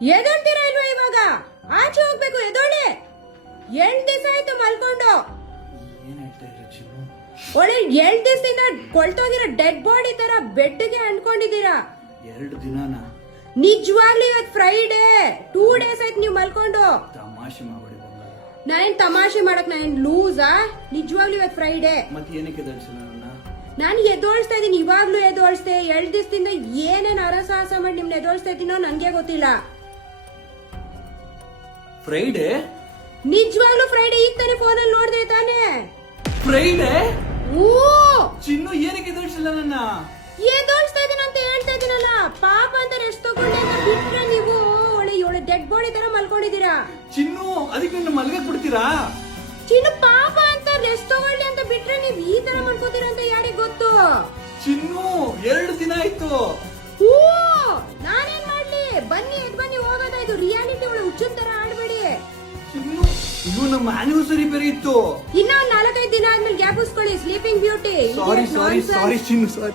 ಎದೊಳ್ತೀರಾ ಇಲ್ವಾ ಇವಾಗ? ಆಚೆ ಹೋಗ್ಬೇಕು, ಎದೋಳಿ. 8 ದಿವಸ ಆಯ್ತು ಮಲ್ಕೊಂಡು. ಏನ್ ಹೇಳ್ತಾ ಇದ್ದೀರಾ ಚಿನ್ನು? ಒಳ್ಳೆ 8 ದಿವಸದಿಂದ ಕೊಳ್ತೋಗಿರೋ ಡೆಡ್ ಬಾಡಿ ತರ ಬೆಡ್ಗೆ ಅಂಟ್ಕೊಂಡಿದ್ದೀರಾ. 2 ದಿನಾನ ನಿಜವಾಗ್ಲೂ ಇವತ್ತು ಫ್ರೈಡೇ. 2 ಡೇಸ್ ಆಯ್ತು ನೀವು ಮಲ್ಕೊಂಡು. ತಮಾಷೆ ಮಾಡ್ಬೇಡಿ ಬಂಗಾರ. ನಾನೇನ್ ತಮಾಷೆ ಮಾಡಕ್ ನಾನೇನ್ ಲೂಸಾ? ನಿಜವಾಗ್ಲೂ ಇವತ್ತು ಫ್ರೈಡೇ. ಮತ್ತೆ ಏನಕ್ಕೆ ಎದ್ದೇಳ್ಸಿಲ್ಲ ನನ್ನ? ನಾನು ಎದ್ದೋಳಿಸ್ತಾ ಇದೀನಿ, ಇವಾಗ್ಲೂ ಎದ್ದೋಳಿಸ್ತೆ. 2 ದಿವಸದಿಂದ ಏನೇನ್ ಅರಸಾಹಸ ಮಾಡಿ ನಿಮ್ನ ಎದ್ದೋಳಿಸ್ತಾ ಇದೀನೋ ನನ್ಗೆ ಗೊತ್ತಿಲ್ಲ. ಫ್ರೈಡೆ? ನಿಜವಾಗ್ಲೂ ಫ್ರೈಡೇ. ಈಗ ತಾನೇ ಫೋನಲ್ಲಿ ನೋಡ್ದೆ ತಾನೇ. ಫ್ರೈಡೆ? ಓ ಚಿನ್ನು ಏನಕ್ಕೆ ಎದ್ದೇಳ್ಸಿಲ್ಲ ನನ್ನ? ಎದ್ದೋಳಿಸ್ತಾ ಇದೀನಿ ಅಂತ ಹೇಳ್ತಾ ಇದೀನಲ್ಲ. ಪಾಪ ಅಂತ ರೆಸ್ಟ್ ತಗೊಂಡೆ ಅಂತ ಬಿಟ್ರೆ ನೀವು ಒಳ್ಳೆ ಡೆಡ್ ಬಾಡಿ ತರ ಮಲ್ಕೊಂಡಿದ್ದೀರಾ. ಚಿನ್ನು ಅದಕ್ಕೆ ನನ್ನ ಮಲ್ಗಕ್ ಬಿಡ್ತೀರಾ? ಚಿನ್ನು ಪಾಪ ಅಂತ ರೆಸ್ಟ್ ತಗೊಳ್ಳಿ ಅಂತ ಬಿಟ್ರೆ ನೀವ್ ಈ ತರ ಮಾಡ್ಕೋತೀರಾ ಅಂತ ಯಾರಿಗ್ ಗೊತ್ತು? ಚಿನ್ನು 2 ದಿನ ಆಯ್ತು. ಓ ನಾನೇನ್ ಮಾಡ್ಲಿ? ಬನ್ನಿ ಎದ್ ಬನ್ನಿ ಹೋಗೋದ. ಇದು ರಿಯಾಲಿಟಿ ಒಳ್ಳೆ ಹುಚ್ಚನ್ ತರ ಆಡ್ಬೇಡಿ. ಚಿನ್ನು ಇದು ನಮ್ಮ ಆನಿವರ್ಸರಿ ಬೇರೆ ಇತ್ತು. ಇನ್ನ 4-5 ದಿನ ಆದ್ಮೇಲೆ ಗ್ಯಾಪ್ ಉಸ್ಕೊಳ್ಳಿ. Sleeping beauty. ಸಾರಿ ಚಿನ್ನು ಸಾರಿ.